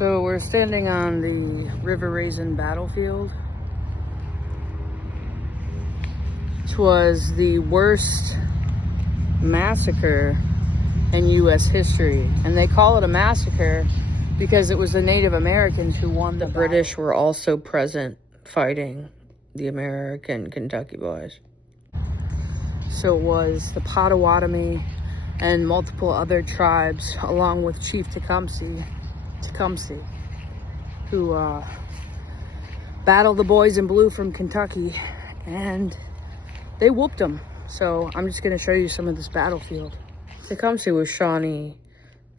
So we're standing on the River Raisin battlefield, which was the worst massacre in U.S. history. And they call it a massacre because it was the Native Americans who won the battle. The British were also present fighting the American Kentucky boys. So it was the Potawatomi and multiple other tribes, along with Chief Tecumseh, who battled the boys in blue from Kentucky, and they whooped them. So I'm just going to show you some of this battlefield. Tecumseh was Shawnee,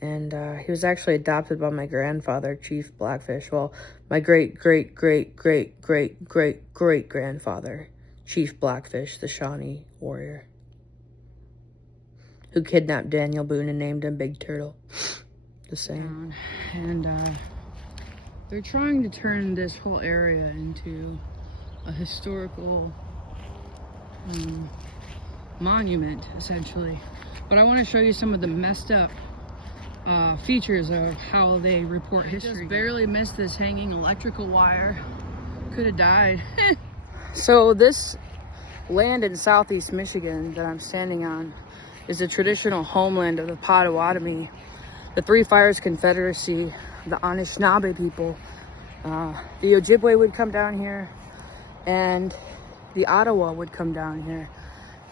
and he was actually adopted by my grandfather, Chief Blackfish. Well, my great-great-great-great-great-great-grandfather, Chief Blackfish, the Shawnee warrior, who kidnapped Daniel Boone and named him Big Turtle. The same. And they're trying to turn this whole area into a historical monument, essentially. But I want to show you some of the messed up features of how they report history. Just barely missed this hanging electrical wire. Could have died. So this land in southeast Michigan that I'm standing on is the traditional homeland of the Potawatomi, the Three Fires Confederacy, the Anishinaabe people. The Ojibwe would come down here, and the Ottawa would come down here.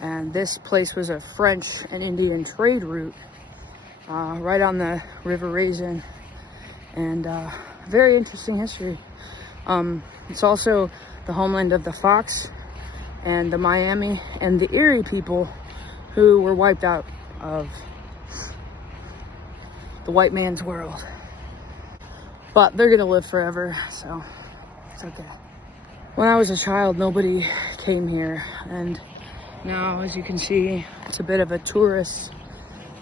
And this place was a French and Indian trade route right on the River Raisin, and very interesting history. It's also the homeland of the Fox and the Miami and the Erie people, who were wiped out of the white man's world. But they're gonna live forever, so it's okay. When I was a child, nobody came here, and now, as you can see, it's a bit of a tourist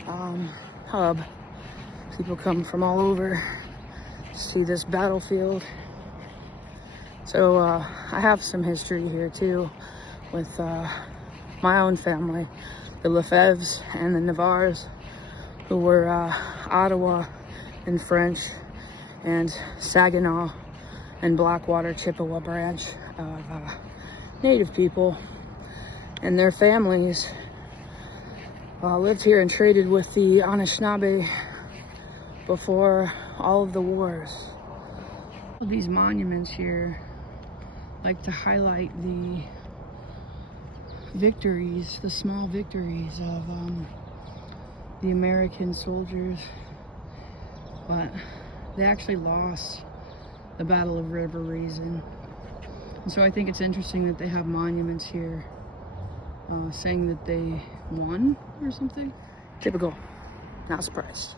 hub. People come from all over to see this battlefield. So I have some history here too with my own family, the Lefebvres and the Navars, who were Ottawa and French and Saginaw and Blackwater Chippewa branch of Native people, and their families lived here and traded with the Anishinaabe before all of the wars. These monuments here like to highlight the victories, the small victories of the American soldiers, but they actually lost the Battle of River Raisin. And so I think it's interesting that they have monuments here saying that they won or something. Typical, not surprised.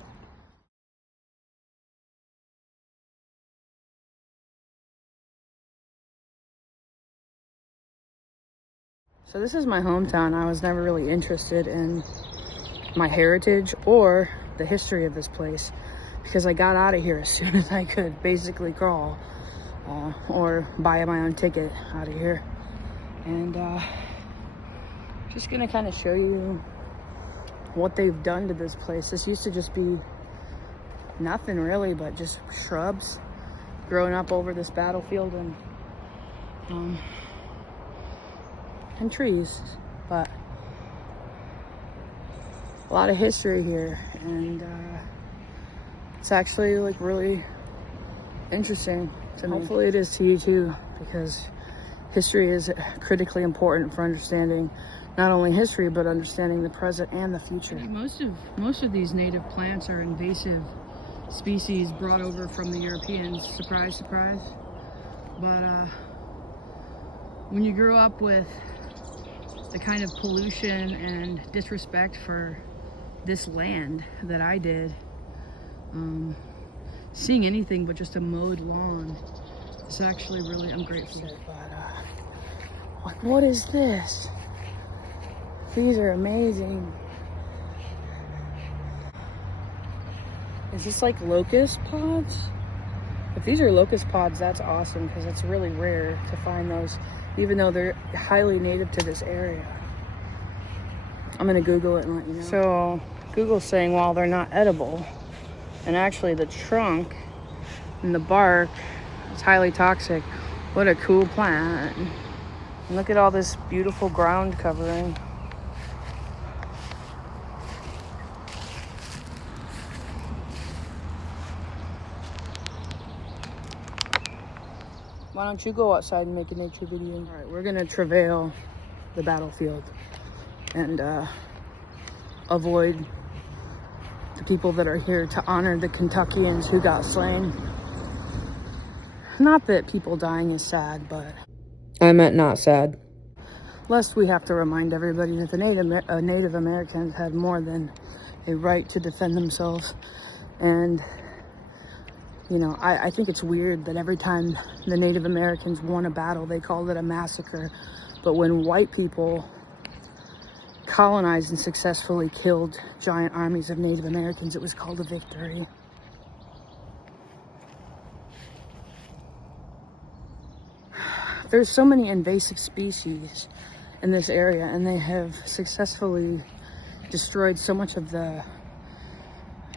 So this is my hometown. I was never really interested in my heritage or the history of this place, because I got out of here as soon as I could basically crawl or buy my own ticket out of here. And just gonna kind of show you what they've done to this place. This used to just be nothing really but just shrubs growing up over this battlefield and trees, but a lot of history here, and it's actually like really interesting to me. Hopefully it is to you too, because history is critically important for understanding not only history but understanding the present and the future. Most of these native plants are invasive species brought over from the Europeans. Surprise, surprise. But when you grew up with the kind of pollution and disrespect for this land that I did, seeing anything but just a mowed lawn is actually really, I'm grateful. But like, what is this? These are amazing. Is this like locust pods? If these are locust pods, that's awesome, because it's really rare to find those, even though they're highly native to this area. I'm gonna Google it and let you know. So Google's saying, well, they're not edible, and actually the trunk And the bark is highly toxic. What a cool plant. And look at all this beautiful ground covering. Why don't you go outside and make a nature video? All right, we're gonna travail the battlefield and avoid the people that are here to honor the Kentuckians who got slain. Not that people dying is sad, but I meant not sad. Lest we have to remind everybody that the Native Americans had more than a right to defend themselves. And you know, I think it's weird that every time the Native Americans won a battle, they called it a massacre. But when white people colonized and successfully killed giant armies of Native Americans, it was called a victory. There's so many invasive species in this area, and they have successfully destroyed so much of the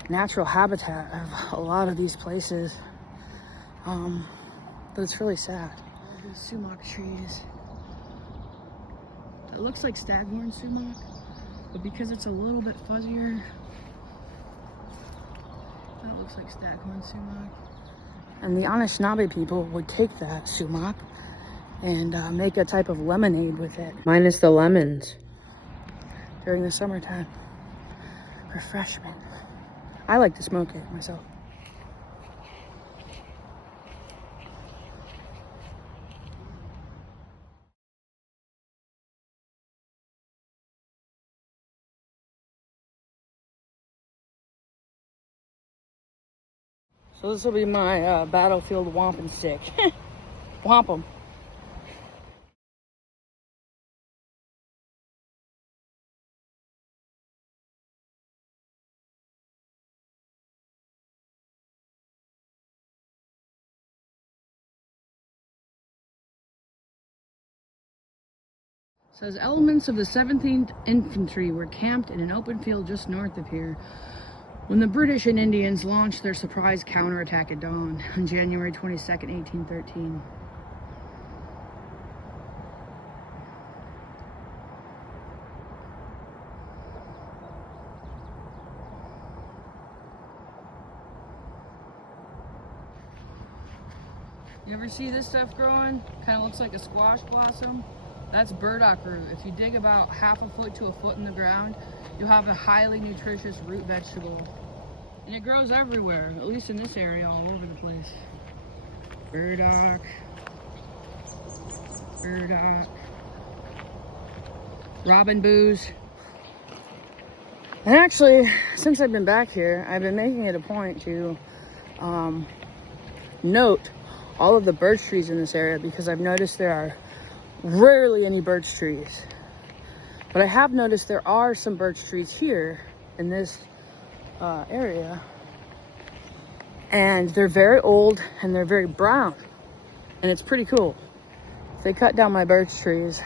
natural habitat of a lot of these places. But it's really sad. All these sumac trees. It looks like staghorn sumac, but because it's a little bit fuzzier, that looks like staghorn sumac. And the Anishinaabe people would take that sumac and make a type of lemonade with it. Minus the lemons. During the summertime. Refreshment. I like to smoke it myself. So this will be my battlefield wampum stick. Wampum. Says elements of the 17th Infantry were camped in an open field just north of here when the British and Indians launched their surprise counterattack at dawn on January 22nd, 1813. You ever see this stuff growing? Kind of looks like a squash blossom. That's burdock root. If you dig about half a foot to a foot in the ground, you'll have a highly nutritious root vegetable. And it grows everywhere, at least in this area, all over the place. Burdock. Burdock. Robin booze. And actually, since I've been back here, I've been making it a point to note all of the birch trees in this area, because I've noticed there are rarely any birch trees. But I have noticed there are some birch trees here in this area. And they're very old and they're very brown. And it's pretty cool. If they cut down my birch trees,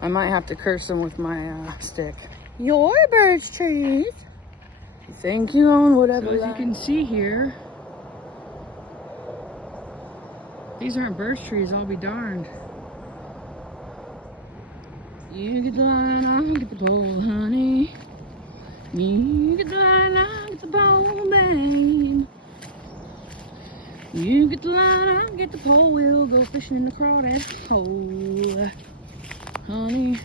I might have to curse them with my stick. Your birch trees? You think you own whatever. So as you can see here, these aren't birch trees, I'll be darned. You get the line, I'll get the pole, honey. You get the line, I'll get the pole, babe. You get the line, I'll get the pole. We'll go fishing in the crowded hole, honey.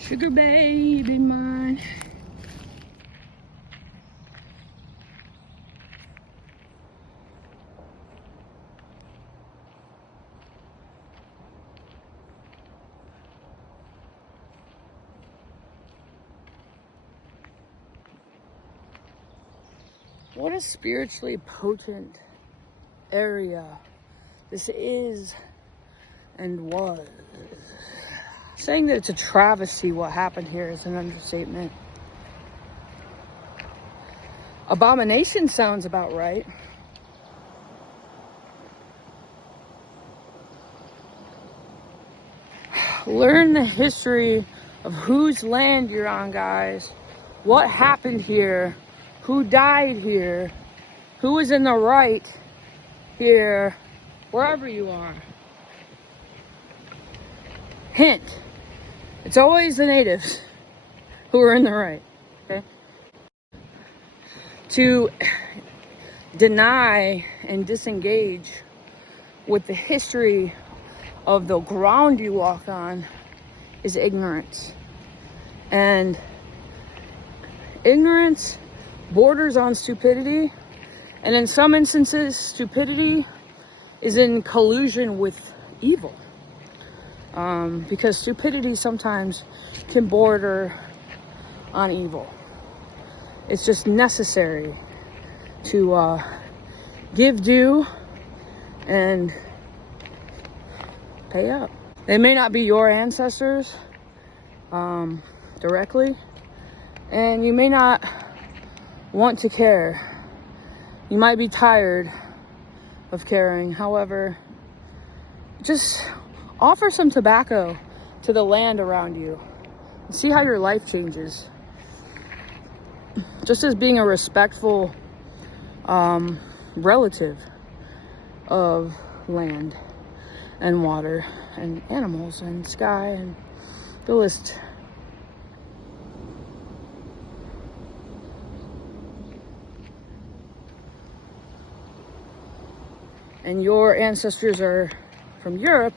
Sugar baby mine. What a spiritually potent area this is and was. Saying that it's a travesty what happened here is an understatement. Abomination sounds about right. Learn the history of whose land you're on, guys. What happened here? Who died here? Who was in the right? here, wherever you are. Hint, it's always the natives who are in the right, okay? To deny and disengage with the history of the ground you walk on is ignorance. And ignorance borders on stupidity, and in some instances, stupidity is in collusion with evil. Because stupidity sometimes can border on evil. It's just necessary to give due and pay up. They may not be your ancestors directly, and you may not want to care. You might be tired of caring. However, just offer some tobacco to the land around you and see how your life changes. Just as being a respectful relative of land and water and animals and sky and the list. And your ancestors are from Europe.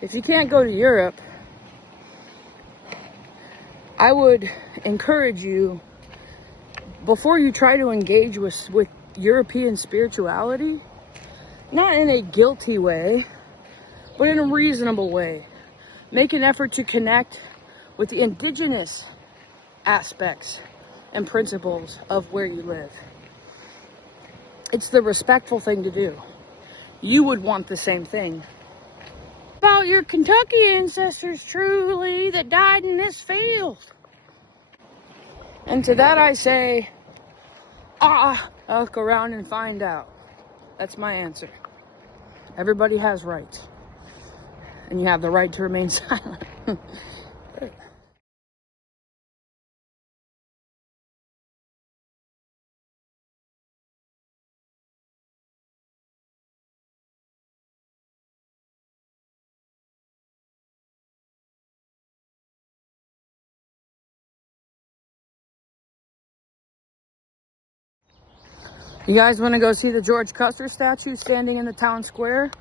If you can't go to Europe, I would encourage you, before you try to engage with European spirituality, not in a guilty way, but in a reasonable way. Make an effort to connect with the indigenous aspects and principles of where you live. It's the respectful thing to do. You would want the same thing. About your Kentucky ancestors truly that died in this field. And to that I say, I'll look around and find out. That's my answer. Everybody has rights. And you have the right to remain silent. You guys want to go see the George Custer statue standing in the town square?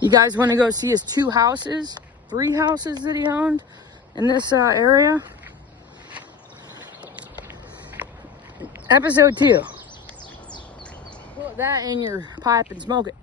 You guys want to go see his 3 houses that he owned in this area? Episode 2. Put that in your pipe and smoke it.